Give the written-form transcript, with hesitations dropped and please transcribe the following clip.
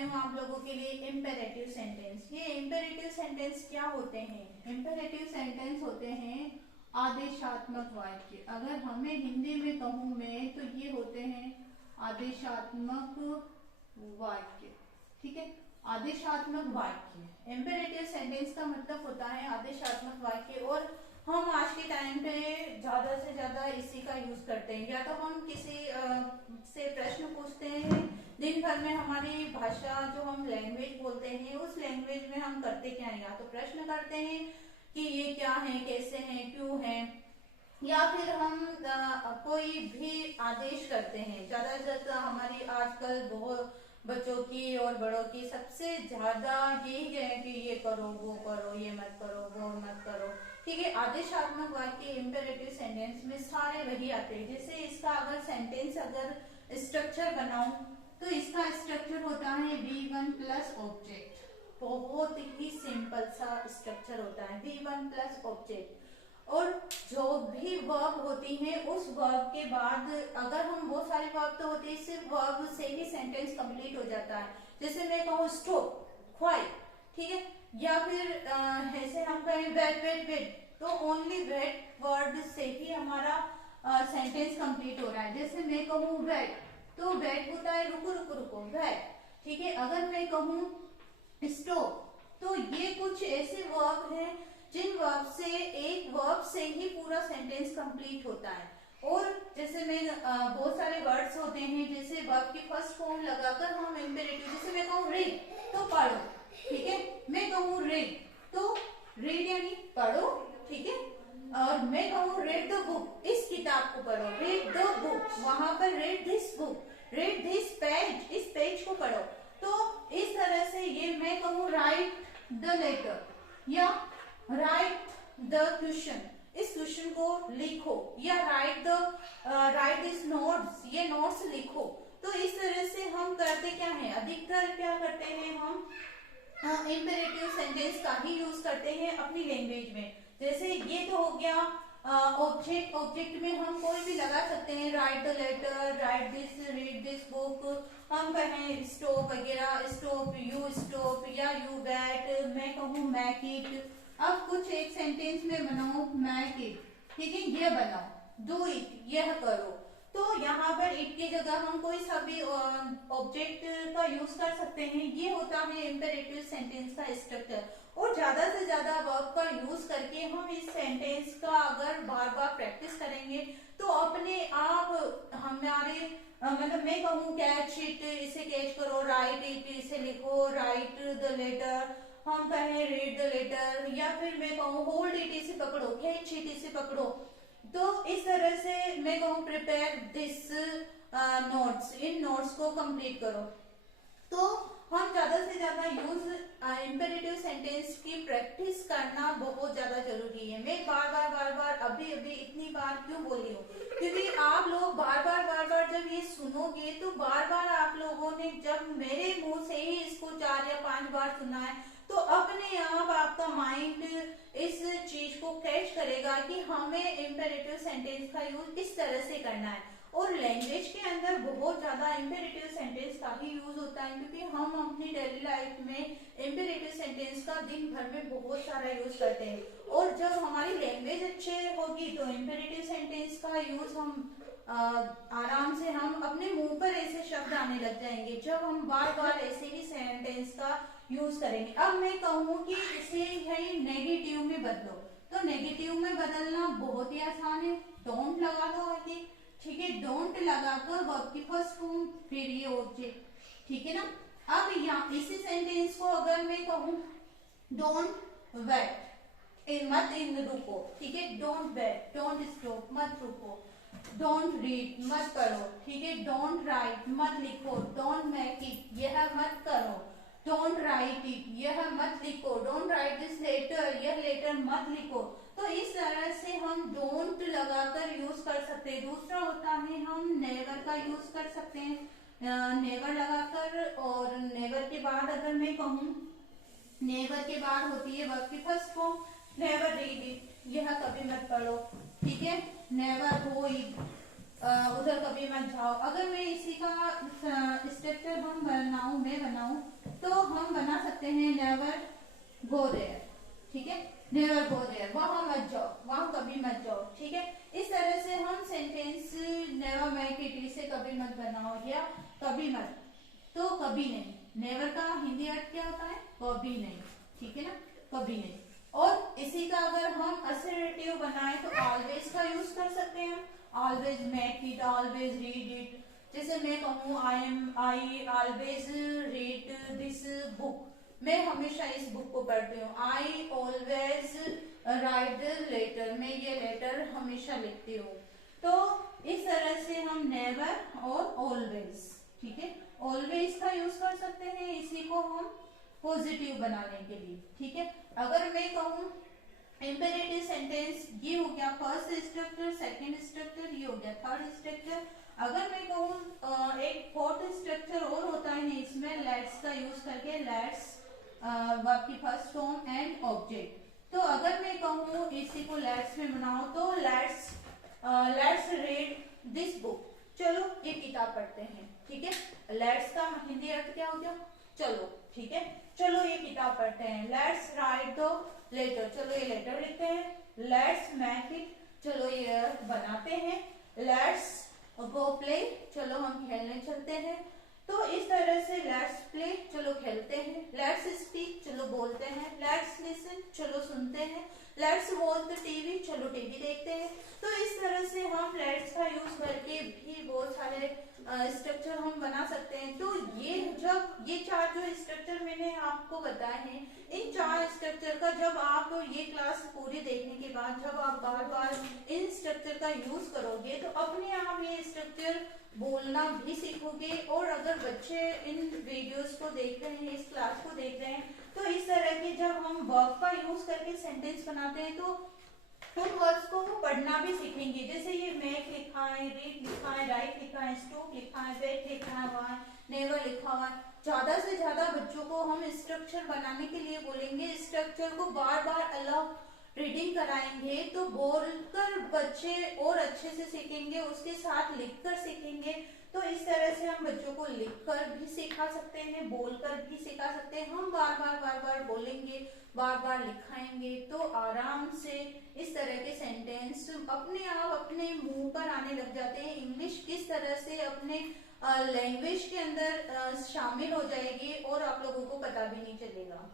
आई हूँ आप लोगों के लिए इम्पेरेटिव सेंटेंस। ये इम्पेरेटिव सेंटेंस क्या होते हैं? इम्पेरेटिव सेंटेंस होते हैं आदेशात्मक वाक्य। अगर हमें हिंदी में कहूँ मैं तो ये होते हैं आदेशात्मक वाक्य। ठीक है, आदेशात्मक वाक्य। इम्पेरेटिव सेंटेंस का मतलब होता है आदेशात्मक वाक्य। और हम आज के टाइम पे ज्यादा से ज्यादा इसी का यूज करते हैं। या तो हम किसी से प्रश्न पूछते हैं, दिन भर में हमारी भाषा जो हम लैंग्वेज बोलते हैं उस लैंग्वेज में हम करते क्या है, या तो प्रश्न करते हैं कि ये क्या है, कैसे हैं, क्यों है, या फिर हम कोई भी आदेश करते हैं। ज्यादा से ज्यादा हमारी आजकल बहुत बच्चों की और बड़ों की सबसे ज्यादा यही है कि ये करो, वो करो, ये मत करो, वो मत करो। ठीक है, आदेशात्मक वाक्य इम्पेरेटिव सेंटेंस में सारे वही आते हैं। जैसे इसका अगर सेंटेंस अगर स्ट्रक्चर बनाऊं तो इसका स्ट्रक्चर होता है V1 प्लस ऑब्जेक्ट। बहुत ही सिंपल सा स्ट्रक्चर होता है, V1 प्लस ऑब्जेक्ट। और जो भी वर्ब होती है उस वर्ब के बाद अगर हम बहुत सारे वर्ब तो होते हैं, सिर्फ वर्ब से ही सेंटेंस कंप्लीट हो जाता है। जैसे मैं कहूँ स्टॉप, क्वाइट, ठीक है, या फिर ऐसे हम कहें वेट वेट वेट, तो ओनली वेट वर्ड से ही हमारा सेंटेंस कंप्लीट हो रहा है। जैसे मैं कहूँ वेट, तो वेट होता है रुको रुको रुको, वेट। ठीक है, अगर मैं कहूँ स्टॉप, तो ये कुछ ऐसे वर्ब हैं जिन वर्ब से एक वर्ब से ही पूरा सेंटेंस कंप्लीट होता है। और जैसे मैं बहुत सारे वर्ड्स होते हैं, जैसे वर्ब की फर्स्ट फॉर्म लगाकर हम इम्पेरेटिव, जैसे मैं कहूँ रीड तो पढ़ो, ठीक है, मैं कहूँ रीड तो रीड यानी पढ़ो, ठीक है, और मैं कहूँ रीड द बुक, इस किताब को पढ़ो, रीड द बुक, वहां पर read this book, read this page, इस पेज को पढ़ो। तो इस तरह से ये मैं कहूँ राइट द लेटर या राइट द क्वेश्चन, इस क्वेश्चन को लिखो, या राइट दिस नोट्स, ये नोट्स लिखो। तो इस तरह से हम करते क्या है, अधिकतर क्या करते हैं हम इम्पेरेटिव सेंटेंस का ही यूज करते हैं अपनी लैंग्वेज में। जैसे ये तो हो गया ऑब्जेक्ट, ऑब्जेक्ट में हम कोई भी लगा सकते हैं, write the letter, write this, read this book, हम कहें स्टॉप वगैरह, स्टॉप, यू स्टॉप या यू बैट, मैं कहूँ मैक इट। अब कुछ एक सेंटेंस में बनाओ मैक इट, ठीक है, ये बनाओ, डू इट, यह करो। तो यहाँ पर इट की जगह हम कोई सा भी ऑब्जेक्ट का यूज कर सकते हैं। ये होता है इम्पेरेटिव सेंटेंस का स्ट्रक्चर। और ज्यादा से ज्यादा वर्ब का यूज करके हम इस सेंटेंस का अगर बार बार प्रैक्टिस करेंगे तो अपने आप हमारे मतलब मैं कहूँ कैच इट, इसे कैच करो, राइट इट, इसे लिखो, राइट द लेटर, हम कहें रीड द लेटर, या फिर मैं कहूँ होल्ड इट, इसे पकड़ो, कैच इट, इसे पकड़ो। तो इस तरह से मैं कहूँ prepare this notes, in notes को कंप्लीट करो। तो हम ज्यादा से ज्यादा यूज इम्पेरेटिव सेंटेंस की प्रैक्टिस करना बहुत ज्यादा जरूरी है। मैं बार बार अभी इतनी बार क्यों बोली हूँ, क्योंकि आप लोग बार बार जब ये सुनोगे तो बार बार आप लोगों ने जब मेरे मुंह से ही इसको 4 या 5 बार सुना है तो अपने आप आपका माइंड इस चीज को कैच करेगा कि हमें इम्पेरेटिव सेंटेंस का यूज इस तरह से करना है। और लैंग्वेज के अंदर बहुत ज्यादा इम्पेरेटिव सेंटेंस का ही यूज होता है, क्योंकि हम अपनी डेली लाइफ में इम्पेरेटिव सेंटेंस का दिन भर में बहुत सारा यूज करते हैं। और जब हमारी लैंग्वेज अच्छे होगी तो इम्पेरेटिव सेंटेंस का यूज हम आराम से हम अपने मुंह पर ऐसे शब्द आने लग जाएंगे जब हम बार बार ऐसे ही सेंटेंस का यूज करेंगे। अब मैं कहूँ कि इसे नेगेटिव में बदलो, तो नेगेटिव में बदलना बहुत ही आसान है, डोंट लगा दो आगे, ठीक है, डोंट लगाकर वर्ब की फर्स्ट फॉर्म, फिर ये ऑब्जेक्ट, ठीक है ना। अब यहाँ इसी सेंटेंस को अगर मैं कहूँ डोंट वेट, मत इन रुको, ठीक है, डोंट वेट, डोंट स्टॉप, मत रुको, डोंट रीड, मत पढ़ो, ठीक है, डोंट राइट, मत लिखो, डोंट मेक इट, यह मत करो, डोंट राइट इट, यह मत लिखो, डोंट राइट दिस लेटर, यह लेटर मत लिखो। तो इस तरह से हम डोंट लगाकर यूज कर सकते हैं। दूसरा होता है हम नेवर का यूज कर सकते हैं, नेवर लगाकर। और नेवर के बाद अगर मैं कहूँ, नेवर के बाद होती है वर्ब की first form, never read it, यह कभी मत पढ़ो, ठीक है, नेवर गो इट, उधर कभी मत जाओ। अगर मैं इसी का स्ट्रक्चर मैं बनाऊं गो देयर, ठीक है, नेवर गो देयर, वहां मत जाओ, वहां कभी मत जाओ, ठीक है। इस तरह से हम सेंटेंस नेवर मेक इट, इसे कभी मत बनाओ या कभी मत, तो कभी नहीं। नेवर का हिंदी अर्थ क्या होता है? कभी नहीं, ठीक है ना, कभी नहीं। और इसी का अगर हम असर्टिव बनाए तो ऑलवेज का यूज कर सकते हैं हम। Always make it, always read it. जैसे मैं कहूँ I always read this book, मैं हमेशा इस बुक को पढ़ती हूँ। I always write the letter, मैं ये लेटर हमेशा लिखती हूँ। तो इस तरह से हम नेवर और ऑलवेज, ठीक है, ऑलवेज का यूज कर सकते हैं इसी को हम पॉजिटिव बनाने के लिए, ठीक है। अगर मैं कहूँ इंपेरेटिव सेंटेंस, ये हो गया फर्स्ट स्ट्रक्चर, सेकंड स्ट्रक्चर, ये हो गया थर्ड स्ट्रक्चर। अगर मैं कहूँ एक फोर्थ स्ट्रक्चर और होता है इसमें, लेट्स का यूज करके, लेट्स वर्ब की फर्स्ट फॉर्म एंड ऑब्जेक्ट। तो अगर मैं कहूँ इसी को लेट्स में बनाओ तो लेट्स रीड दिस बुक, चलो ये किताब पढ़ते हैं, ठीक है। लेट्स का हिंदी अर्थ क्या हो गया? चलो, ठीक है, चलो ये किताब पढ़ते हैं। लेट्स राइट द लेटर, चलो ये लेटर लिखते हैं। लेट्स मेक इट, चलो ये बनाते हैं। लेट्स गो प्ले, चलो हम खेलने चलते हैं। तो इस तरह से लेट्स प्ले, चलो खेलते हैं। लेट्स स्पीक, चलो बोलते हैं। लेट्स लिसन, चलो सुनते हैं। लेट्स वॉच द टीवी, चलो टीवी देखते हैं। तो इस तरह से हम लेट्स का यूज करके भी बहुत सारे स्ट्रक्चर हम बना सकते हैं। तो ये चार जो स्ट्रक्चर मैंने आपको बताए हैं, इन चार स्ट्रक्चर का जब आप ये क्लास पूरी देखने के बाद जब आप बार बार इन स्ट्रक्चर का यूज करोगे तो अपने आप ये स्ट्रक्चर बोलना भी सीखोगे। और अगर बच्चे इन वीडियोस को देख रहे हैं, इस क्लास को देख रहे हैं, तो इस तरह के जब हम वर्ब का यूज करके सेंटेंस बनाते हैं तो उन वर्ड्स को वो पढ़ना भी सीखेंगे। जैसे ये मेक लिखा है, रीड लिखा है, राइट लिखा है, स्टूप लिखा है, बेट लिखा हुआ है, नेवर लिखा हुआ है। ज्यादा से ज्यादा बच्चों को हम स्ट्रक्चर बनाने के लिए बोलेंगे, स्ट्रक्चर को बार बार अलग रीडिंग कराएंगे तो बोलकर बच्चे और अच्छे से सीखेंगे, उसके साथ लिखकर सीखेंगे। तो इस तरह से हम बच्चों को लिखकर भी सिखा सकते हैं, बोलकर भी सिखा सकते हैं। हम बार बार बोलेंगे, बार बार लिखाएंगे तो आराम से इस तरह के सेंटेंस अपने आप अपने मुंह पर आने लग जाते हैं। इंग्लिश किस तरह से अपने लैंग्वेज के अंदर शामिल हो जाएगी और आप लोगों को पता भी नहीं चलेगा।